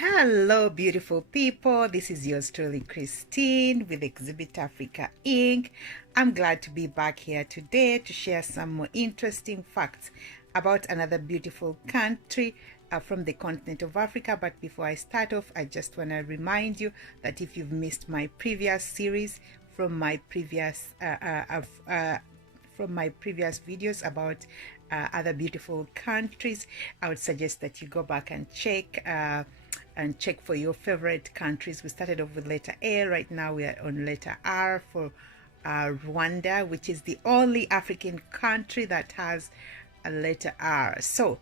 Hello, beautiful people. This is yours truly, Christine, with Exhibit Africa Inc. I'm glad to be back here today to share some more interesting facts about another beautiful country from the continent of Africa. But before I start off, I just want to remind you that if you've missed my previous series from my previous videos about other beautiful countries, I would suggest that you go back and check for your favorite countries. We started off with letter A. Right now we are on letter R for Rwanda, which is the only African country that has a letter R. So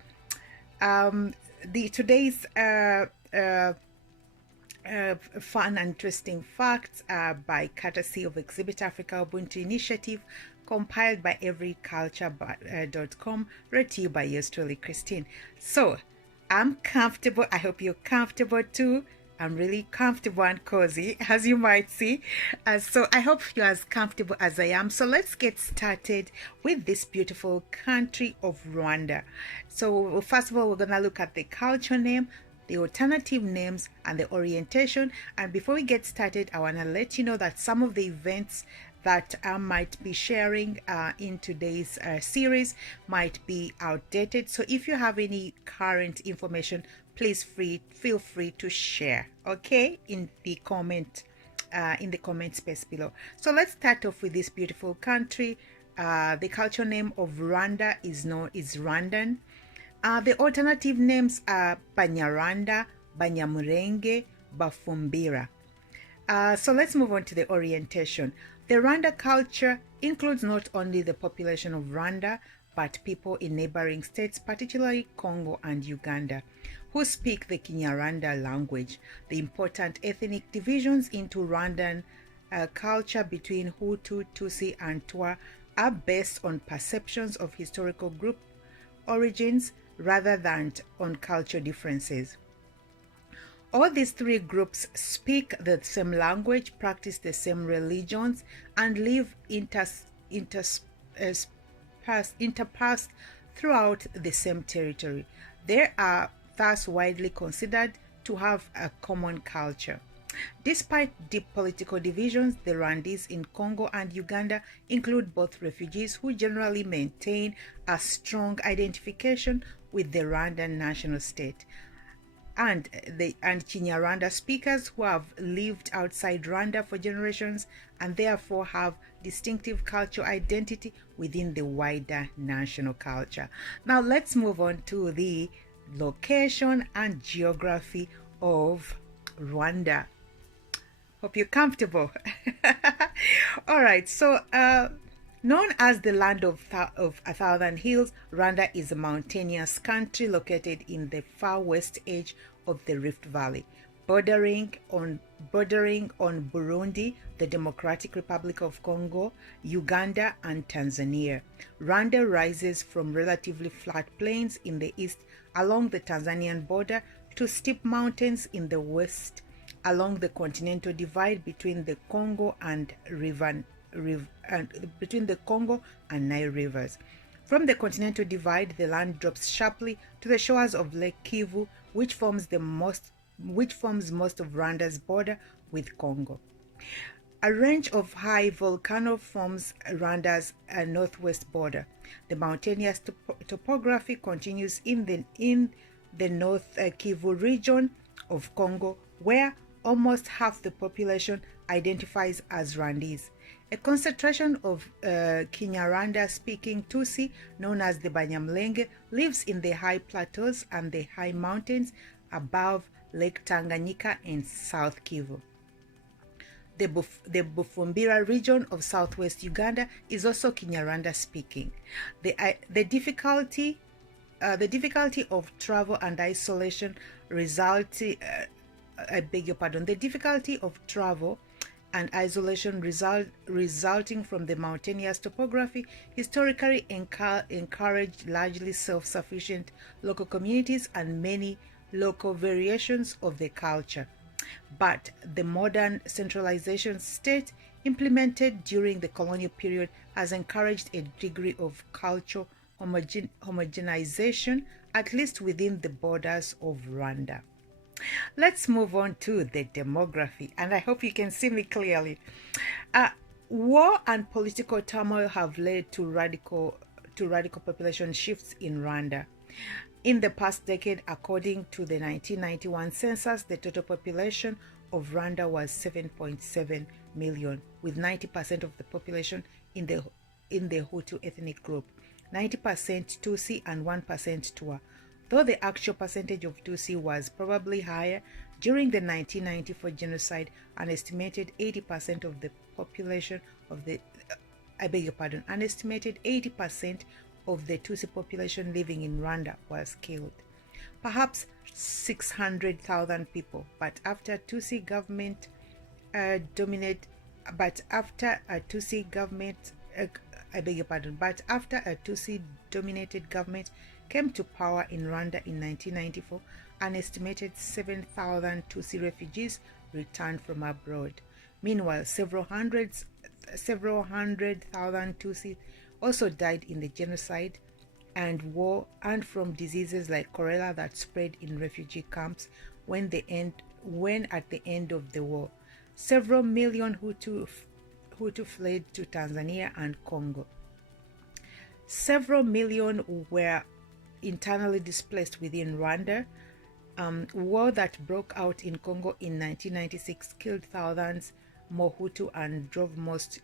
today's fun and interesting facts by courtesy of Exhibit Africa Ubuntu Initiative, compiled by everyculture.com, read to you by yours truly, Christine. So I'm comfortable. I hope you're comfortable too. I'm really comfortable and cozy, as you might see. So I hope you're as comfortable as I am. So let's get started with this beautiful country of Rwanda. So first of all, we're going to look at the culture name, the alternative names, and the orientation. And before we get started, I want to let you know that some of the events that I might be sharing in today's series might be outdated. So if you have any current information, please feel free to share, okay, in the comment space below. So let's start off with this beautiful country. The cultural name of Rwanda is Rwandan. The alternative names are Banyarwanda, Banyamulenge, Bafumbira. So let's move on to the orientation. The Rwanda culture includes not only the population of Rwanda, but people in neighboring states, particularly Congo and Uganda, who speak the Kinyarwanda language. The important ethnic divisions into Rwandan culture between Hutu, Tutsi, and Twa are based on perceptions of historical group origins rather than on cultural differences. All these three groups speak the same language, practice the same religions, and live interspersed throughout the same territory. They are thus widely considered to have a common culture. Despite deep political divisions, the Rwandese in Congo and Uganda include both refugees who generally maintain a strong identification with the Rwandan national state, and Kinyarwanda speakers who have lived outside Rwanda for generations and therefore have distinctive cultural identity within the wider national culture. Now let's move on to the location and geography of Rwanda. Hope you're comfortable. All right, so known as the land of a thousand hills, Rwanda is a mountainous country located in the far west edge of the Rift Valley, bordering on Burundi, the Democratic Republic of Congo, Uganda, and Tanzania. Rwanda rises from relatively flat plains in the east along the Tanzanian border to steep mountains in the west along the continental divide between the Congo and Nile rivers. From the continental divide, the land drops sharply to the shores of Lake Kivu, which forms most of Rwanda's border with Congo. A range of high volcanoes forms Rwanda's northwest border. The mountainous topography continues in the North Kivu region of Congo, where almost half the population identifies as Rwandese. A concentration of Kinyarwanda-speaking Tutsi, known as the Banyamulenge, lives in the high plateaus and the high mountains above Lake Tanganyika in South Kivu. The Bufumbira region of southwest Uganda is also Kinyarwanda-speaking. The difficulty of travel and isolation resulting from the mountainous topography historically encouraged largely self-sufficient local communities and many local variations of the culture. But the modern centralization state implemented during the colonial period has encouraged a degree of cultural homogenization, at least within the borders of Rwanda. Let's move on to the demography, and I hope you can see me clearly. Uh, War and political turmoil have led to radical population shifts in Rwanda. In the past decade, according to the 1991 census, the total population of Rwanda was 7.7 million, with 90% of the population in the Hutu ethnic group, 90% Tutsi and 1% Twa. Though the actual percentage of Tutsi was probably higher, during the 1994 genocide, an estimated 80% of the population of the I beg your pardon, an estimated 80% of the Tutsi population living in Rwanda was killed. Perhaps 600,000 people, but after Tutsi government dominate, but after a Tutsi government, I beg your pardon, but after a Tutsi dominated government came to power in Rwanda in 1994, an estimated 7,000 Tutsi refugees returned from abroad. Meanwhile, several hundred thousand Tutsi also died in the genocide and war and from diseases like cholera that spread in refugee camps when at the end of the war. Several million Hutu fled to Tanzania and Congo. Several million were internally displaced within Rwanda. War that broke out in Congo in 1996 killed thousands more Hutu and drove most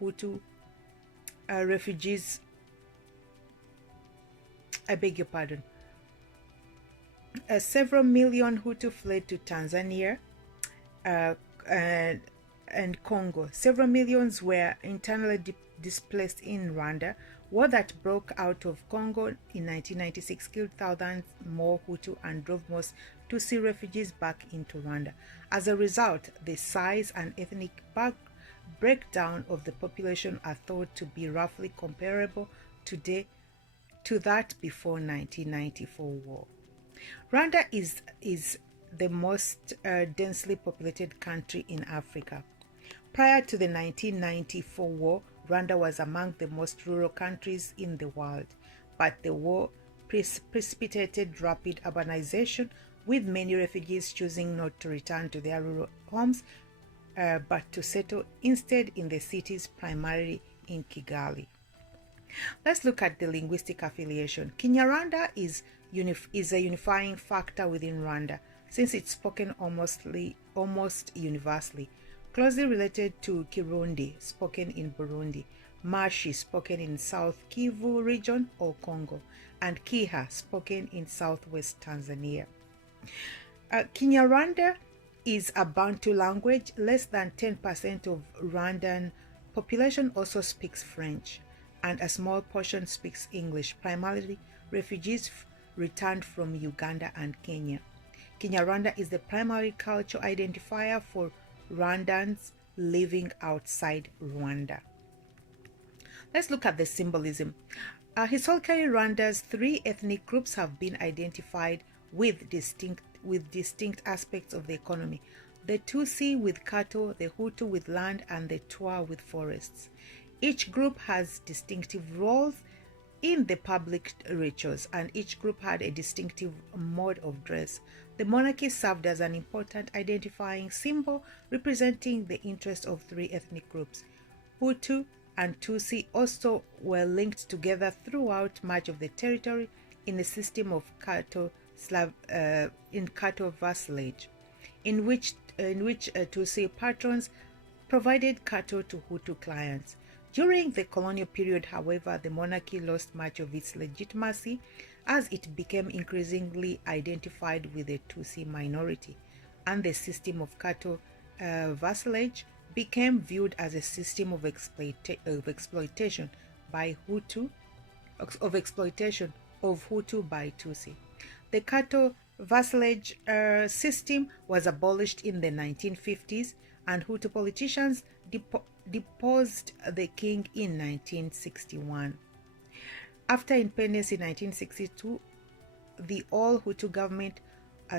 Hutu refugees. I beg your pardon. Several million Hutu fled to Tanzania uh, and Congo. Several millions were internally displaced in Rwanda. War that broke out of Congo in 1996 killed thousands more Hutu and drove most Tutsi refugees back into Rwanda. As a result, the size and ethnic breakdown of the population are thought to be roughly comparable today to that before 1994 war. Rwanda is the most densely populated country in Africa. Prior to the 1994 war, Rwanda was among the most rural countries in the world, but the war precipitated rapid urbanization, with many refugees choosing not to return to their rural homes, but to settle instead in the cities, primarily in Kigali. Let's look at the linguistic affiliation. Kinyarwanda is a unifying factor within Rwanda, since it's spoken almost universally, closely related to Kirundi, spoken in Burundi, Mashi, spoken in South Kivu region or Congo, and Kiha, spoken in southwest Tanzania. Kinyarwanda is a Bantu language. Less than 10% of Rwandan population also speaks French, and a small portion speaks English, primarily refugees returned from Uganda and Kenya. Kinyarwanda is the primary cultural identifier for Rwandans living outside Rwanda. Let's look at the symbolism. Historically, Rwanda's three ethnic groups have been identified with distinct aspects of the economy: the Tutsi with cattle, the Hutu with land, and the Twa with forests. Each group has distinctive roles in the public rituals, and each group had a distinctive mode of dress. The monarchy served as an important identifying symbol representing the interests of three ethnic groups. Hutu and Tutsi also were linked together throughout much of the territory in a system of cattle vassalage, in which Tutsi patrons provided cattle to Hutu clients. During the colonial period, however, the monarchy lost much of its legitimacy as it became increasingly identified with the Tutsi minority, and the system of cattle vassalage became viewed as a system of exploitation by Hutu, of Hutu by Tutsi. The cattle vassalage system was abolished in the 1950s, and Hutu politicians deposed the king in 1961. After independence in 1962, the all-Hutu government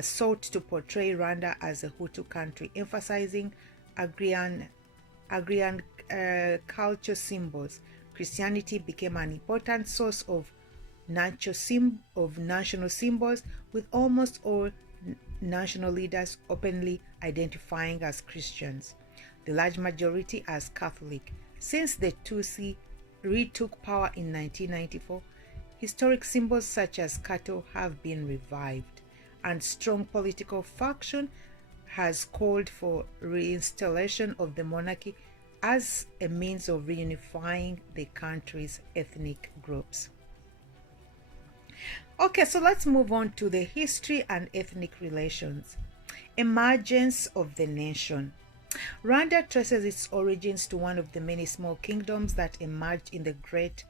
sought to portray Rwanda as a Hutu country, emphasizing agrarian culture symbols. Christianity became an important source of national symbols, with almost all national leaders openly identifying as Christians, the large majority as Catholic. Since the Tutsi retook power in 1994, historic symbols such as cattle have been revived, and strong political faction has called for reinstallation of the monarchy as a means of reunifying the country's ethnic groups. Okay, so let's move on to the history and ethnic relations. Emergence of the nation. Rwanda traces its origins to one of the many small kingdoms that emerged in the Great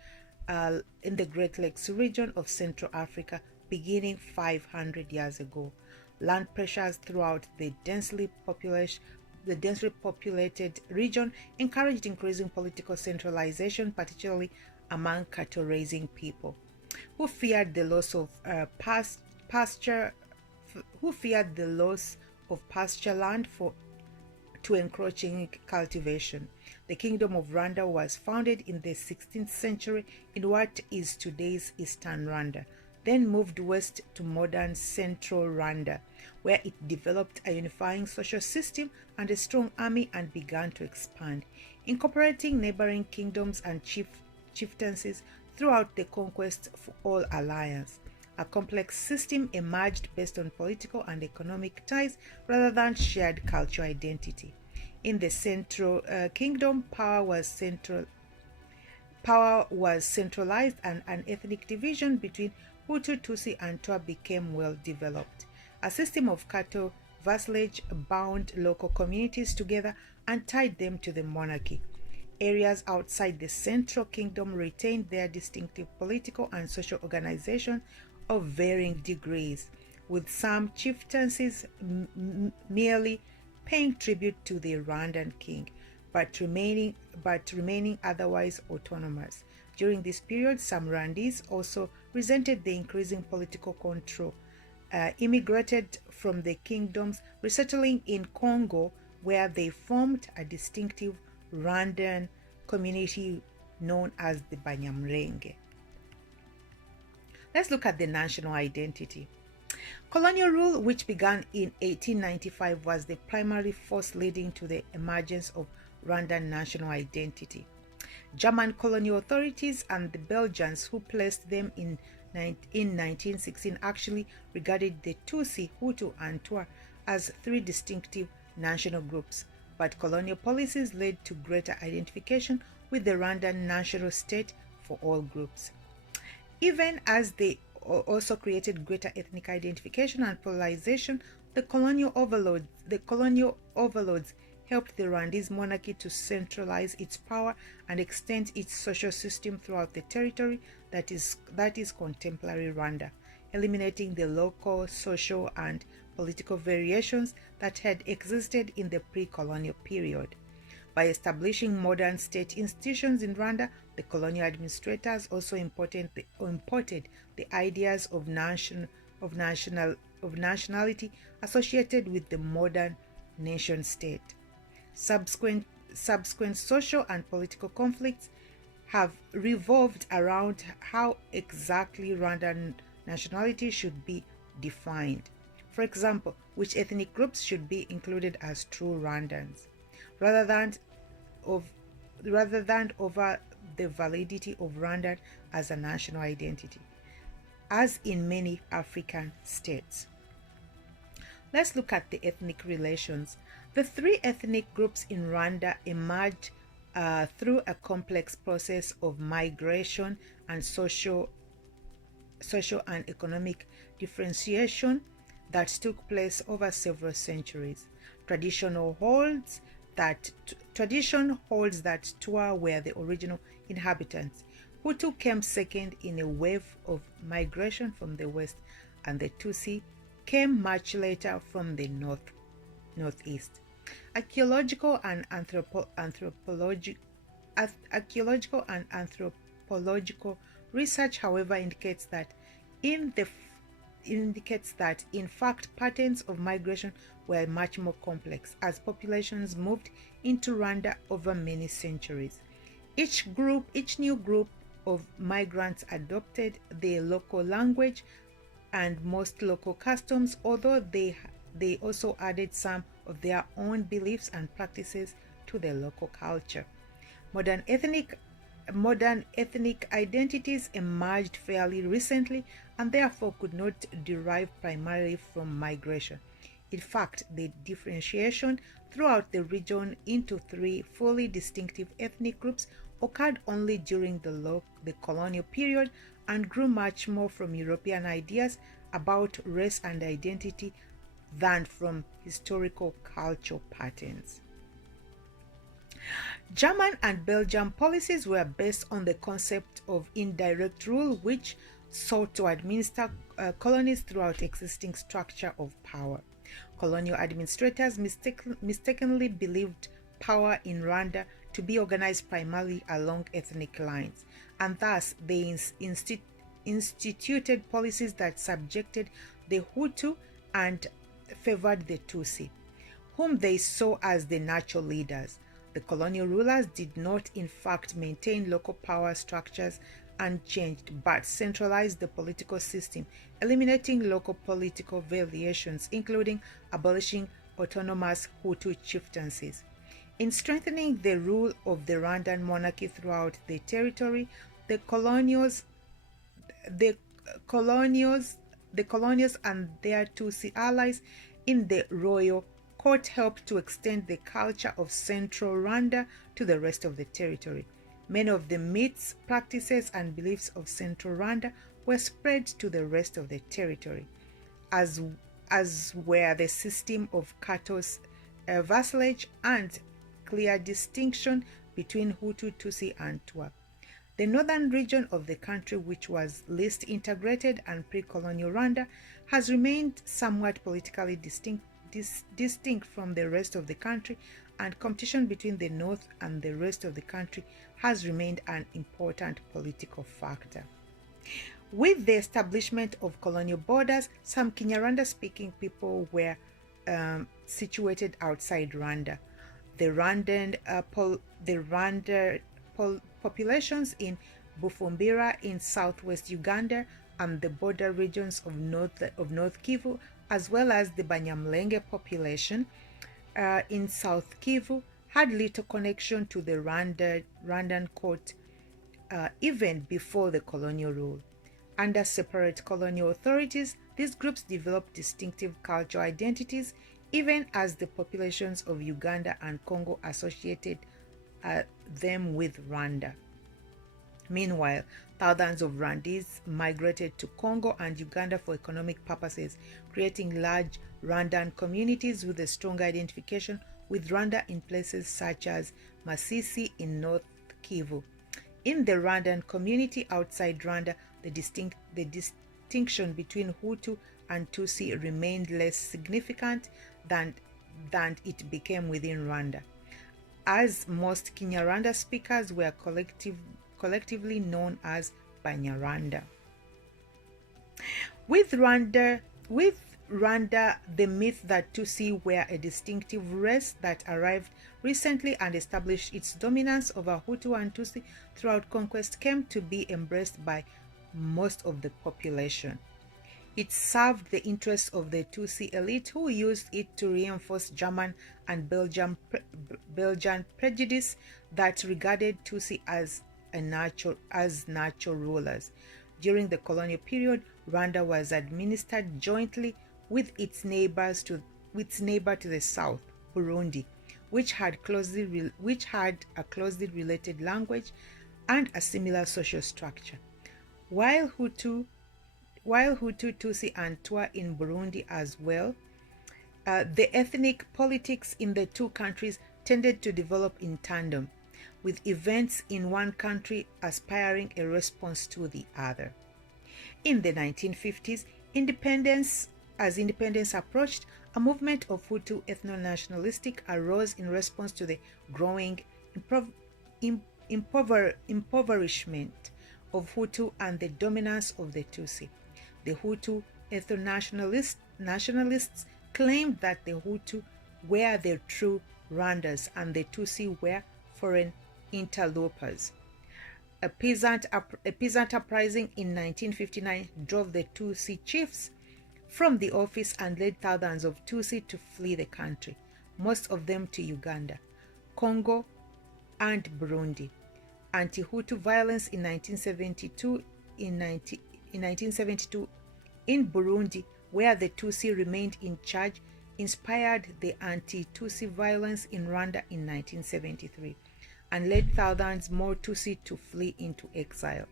Lakes region of Central Africa beginning 500 years ago. Land pressures throughout the densely populated region encouraged increasing political centralization, particularly among cattle-raising people, who feared the loss of pasture land to encroaching cultivation. The Kingdom of Rwanda was founded in the 16th century in what is today's Eastern Rwanda, then moved west to modern Central Rwanda, where it developed a unifying social system and a strong army and began to expand, incorporating neighboring kingdoms and chieftaincies throughout the Conquest for All Alliance. A complex system emerged based on political and economic ties rather than shared cultural identity. In the Central Kingdom, power was centralized, and an ethnic division between Hutu, Tutsi, and Twa became well developed. A system of cattle vassalage bound local communities together and tied them to the monarchy. Areas outside the Central Kingdom retained their distinctive political and social organization of varying degrees, with some chieftaincies merely paying tribute to the Rwandan king, but remaining otherwise autonomous. During this period, some Rwandese also resented the increasing political control, immigrated from the kingdoms, resettling in Congo, where they formed a distinctive Rwandan community known as the Banyamulenge. Let's look at the national identity. Colonial rule, which began in 1895, was the primary force leading to the emergence of Rwandan national identity. German colonial authorities and the Belgians who placed them in 1916 actually regarded the Tutsi, Hutu, and Twa as three distinctive national groups, but colonial policies led to greater identification with the Rwandan national state for all groups. Even as they also created greater ethnic identification and polarization, the colonial overlords helped the Rwandese monarchy to centralize its power and extend its social system throughout the territory that is contemporary Rwanda, eliminating the local social and political variations that had existed in the pre-colonial period. By establishing modern state institutions in Rwanda, the colonial administrators also imported the ideas of nationality associated with the modern nation state. Subsequent social and political conflicts have revolved around how exactly Rwandan nationality should be defined. For example, which ethnic groups should be included as true Rwandans, rather than over the validity of Rwanda as a national identity, as in many African states. Let's look at the ethnic relations. The three ethnic groups in Rwanda emerged through a complex process of migration and social and economic differentiation that took place over several centuries. Tradition holds that Twa were the original inhabitants. Hutu came second in a wave of migration from the west, and the Tutsi came much later from the northeast. Archaeological and anthropological research, however, indicates that in fact patterns of migration were much more complex as populations moved into Rwanda over many centuries. Each new group of migrants adopted the local language and most local customs, although they also added some of their own beliefs and practices to their local culture. Modern ethnic identities emerged fairly recently and therefore could not derive primarily from migration. In fact, the differentiation throughout the region into three fully distinctive ethnic groups occurred only during the colonial period and grew much more from European ideas about race and identity than from historical cultural patterns. German and Belgian policies were based on the concept of indirect rule, which sought to administer colonies throughout existing structure of power. Colonial administrators mistakenly believed power in Rwanda to be organized primarily along ethnic lines, and thus they instituted policies that subjected the Hutu and favored the Tutsi, whom they saw as the natural leaders. The colonial rulers did not in fact maintain local power structures unchanged, but centralized the political system, eliminating local political variations, including abolishing autonomous Hutu chieftaincies. In strengthening the rule of the Rwandan monarchy throughout the territory, the colonials and their Tutsi allies in the royal court helped to extend the culture of central Rwanda to the rest of the territory. Many of the myths, practices, and beliefs of central Rwanda were spread to the rest of the territory, as were the system of Kato's vassalage and clear distinction between Hutu, Tutsi, and Twa. The northern region of the country, which was least integrated and pre-colonial Rwanda, has remained somewhat politically distinct from the rest of the country, and competition between the north and the rest of the country has remained an important political factor. With the establishment of colonial borders, some Kinyarwanda-speaking people were situated outside Rwanda. The Rwanda populations in Bufumbira in southwest Uganda and the border regions of North Kivu, as well as the Banyamulenge population in South Kivu, had little connection to the Rwandan court even before the colonial rule. Under separate colonial authorities, these groups developed distinctive cultural identities, even as the populations of Uganda and Congo associated them with Rwanda. Meanwhile, thousands of Rwandese migrated to Congo and Uganda for economic purposes, creating large Rwandan communities with a strong identification with Rwanda in places such as Masisi in North Kivu. In the Rwandan community outside Rwanda, the distinction between Hutu and Tutsi remained less significant than it became within Rwanda, as most Kinyarwanda speakers were collectively known as Banyarwanda. With Rwanda, the myth that Tutsi were a distinctive race that arrived recently and established its dominance over Hutu and Tutsi throughout conquest came to be embraced by most of the population. It served the interests of the Tutsi elite, who used it to reinforce German and Belgian prejudice that regarded Tutsi as natural rulers. During the colonial period, Rwanda was administered jointly with its neighbor to the south, Burundi, which had a closely related language and a similar social structure. While Hutu, Tutsi, and Twa in Burundi as well, the ethnic politics in the two countries tended to develop in tandem, with events in one country aspiring a response to the other. In the 1950s, as independence approached, a movement of Hutu ethno-nationalistic arose in response to the growing impoverishment of Hutu and the dominance of the Tutsi. The Hutu ethno-nationalists claimed that the Hutu were the true Rwandans and the Tutsi were foreign interlopers. A peasant uprising in 1959 drove the Tutsi chiefs from the office and led thousands of Tutsi to flee the country, most of them to Uganda, Congo, and Burundi. Anti-Hutu violence in 1972 in 1972 in Burundi, where the Tutsi remained in charge, inspired the anti-Tutsi violence in Rwanda in 1973 and led thousands more Tutsi to flee into exile.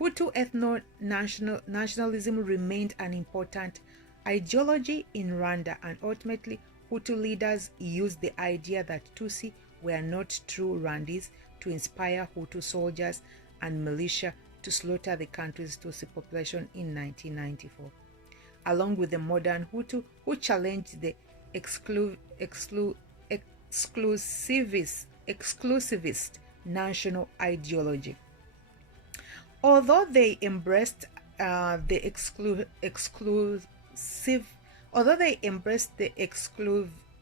Hutu ethno-nationalism remained an important ideology in Rwanda, and ultimately Hutu leaders used the idea that Tutsi were not true Rwandese to inspire Hutu soldiers and militia to slaughter the country's Tutsi population in 1994, along with the modern Hutu who challenged the exclusivist national ideology. Although they embraced the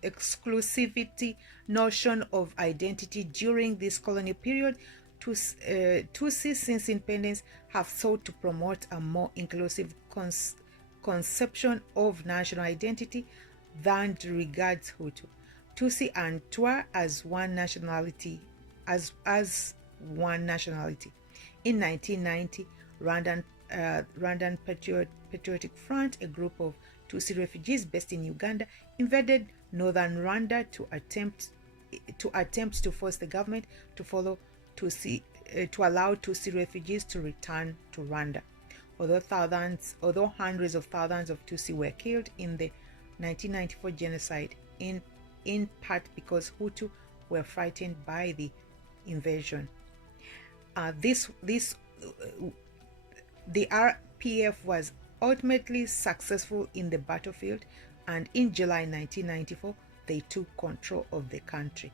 exclusivity notion of identity during this colonial period, Tutsi since independence have sought to promote a more inclusive conception of national identity than regards Hutu, Tutsi, and Twa as one nationality. In 1990, Rwandan Patriotic Front, a group of Tutsi refugees based in Uganda, invaded northern Rwanda to attempt to force the government to allow Tutsi refugees to return to Rwanda. Although hundreds of thousands of Tutsi were killed in the 1994 genocide, in part because Hutu were frightened by the invasion. The RPF was ultimately successful in the battlefield, and in July 1994 they took control of the country.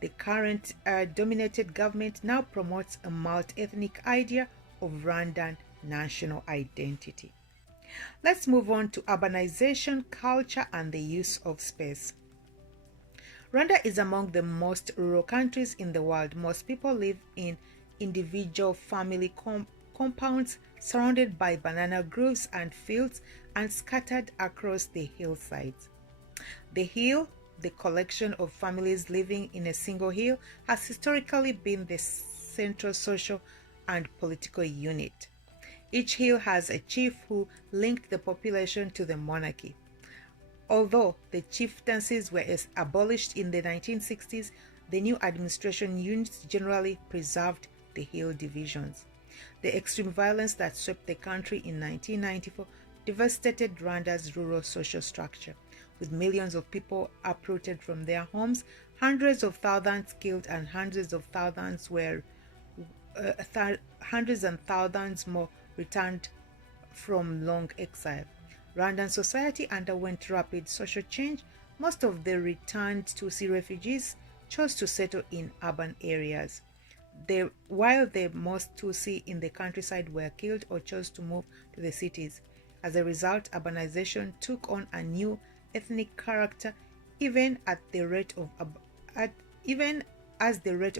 The current dominated government now promotes a multi-ethnic idea of Rwandan national identity. Let's move on to urbanization, culture, and the use of space. Rwanda is among the most rural countries in the world. Most people live in individual family compounds surrounded by banana groves and fields and scattered across the hillsides. The hill, the collection of families living in a single hill, has historically been the central social and political unit. Each hill has a chief who linked the population to the monarchy. Although the chieftaincies were abolished in the 1960s, the new administration units generally preserved the hill divisions. The extreme violence that swept the country in 1994 devastated Rwanda's rural social structure, with millions of people uprooted from their homes, hundreds of thousands killed, and hundreds and thousands more returned from long exile. Rwandan society underwent rapid social change. Most of the returned Tutsi refugees chose to settle in urban areas, while the most Tutsi in the countryside were killed or chose to move to the cities. As a result, urbanization took on a new ethnic character, even as the rate of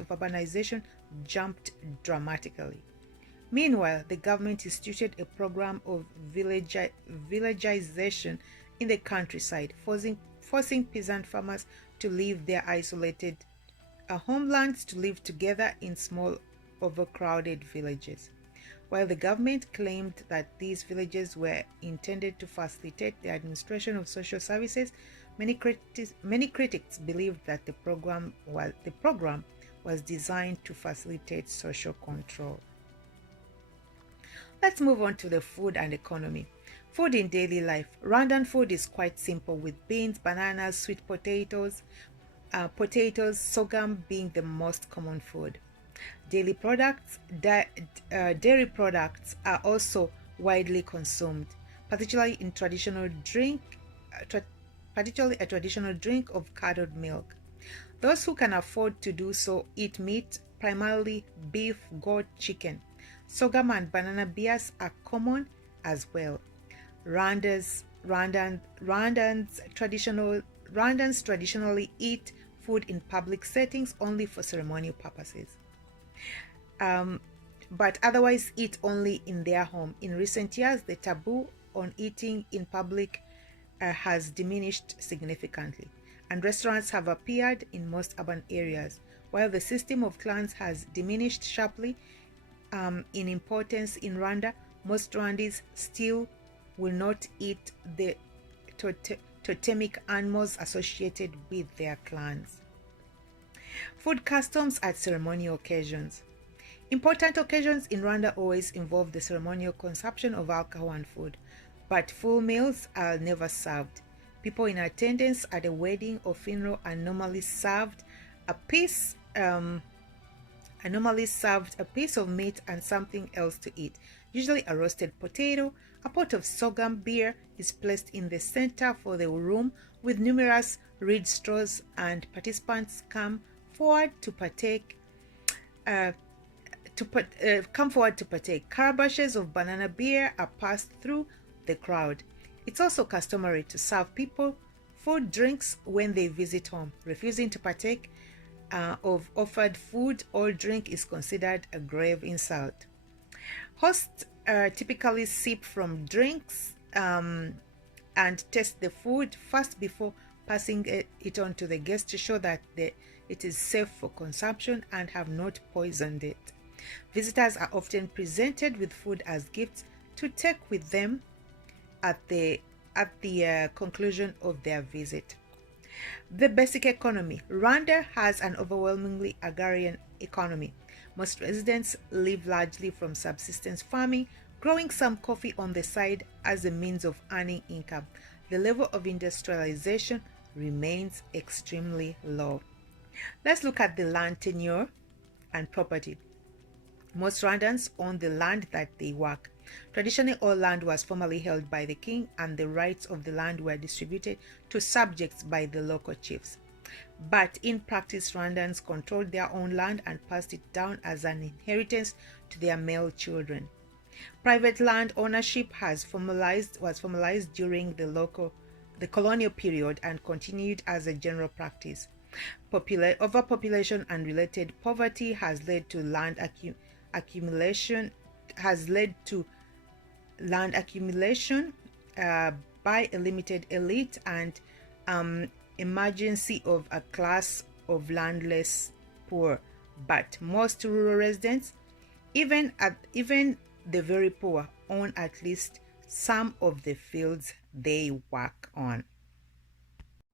urbanization jumped dramatically. Meanwhile, the government instituted a program of villagization in the countryside, forcing peasant farmers to leave their isolated homelands to live together in small, overcrowded villages. While the government claimed that these villages were intended to facilitate the administration of social services, many critics believed that the program was designed to facilitate social control. Let's move on to the food and economy. Food in daily life. Rwandan food is quite simple, with beans, bananas, sweet potatoes, sorghum being the most common food. Dairy products are also widely consumed, particularly a traditional drink of curdled milk. Those who can afford to do so eat meat, primarily beef, goat, chicken. Sorghum and banana beers are common as well. Rwandans traditionally eat food in public settings only for ceremonial purposes. but otherwise eat only in their home. In recent years, the taboo on eating in public has diminished significantly, and restaurants have appeared in most urban areas. While the system of clans has diminished sharply in importance in Rwanda, most Rwandese still will not eat the totemic animals associated with their clans. Food customs at ceremonial occasions. Important occasions in Rwanda always involve the ceremonial consumption of alcohol and food, but full meals are never served. People in attendance at a wedding or funeral are normally served a piece of meat and something else to eat, usually a roasted potato. A pot of sorghum beer is placed in the center for the room with numerous reed straws, and participants come forward to partake. Carabashes of banana beer are passed through the crowd. It's also customary to serve people food drinks when they visit home. Refusing to partake of offered food or drink is considered a grave insult. Hosts typically sip from drinks and taste the food first before passing it on to the guest to show that it is safe for consumption and have not poisoned it. Visitors are often presented with food as gifts to take with them at the conclusion of their visit. The basic economy. Rwanda has an overwhelmingly agrarian economy. Most residents live largely from subsistence farming, growing some coffee on the side as a means of earning income. The level of industrialization remains extremely low. Let's look at the land tenure and property. Most Rwandans own the land that they work. Traditionally, all land was formerly held by the king, and the rights of the land were distributed to subjects by the local chiefs. But in practice, Rwandans controlled their own land and passed it down as an inheritance to their male children. Private land ownership was formalized during the colonial period and continued as a general practice. Overpopulation and related poverty has led to land accumulation by a limited elite and emergence of a class of landless poor. But most rural residents, even the very poor, own at least some of the fields they work on.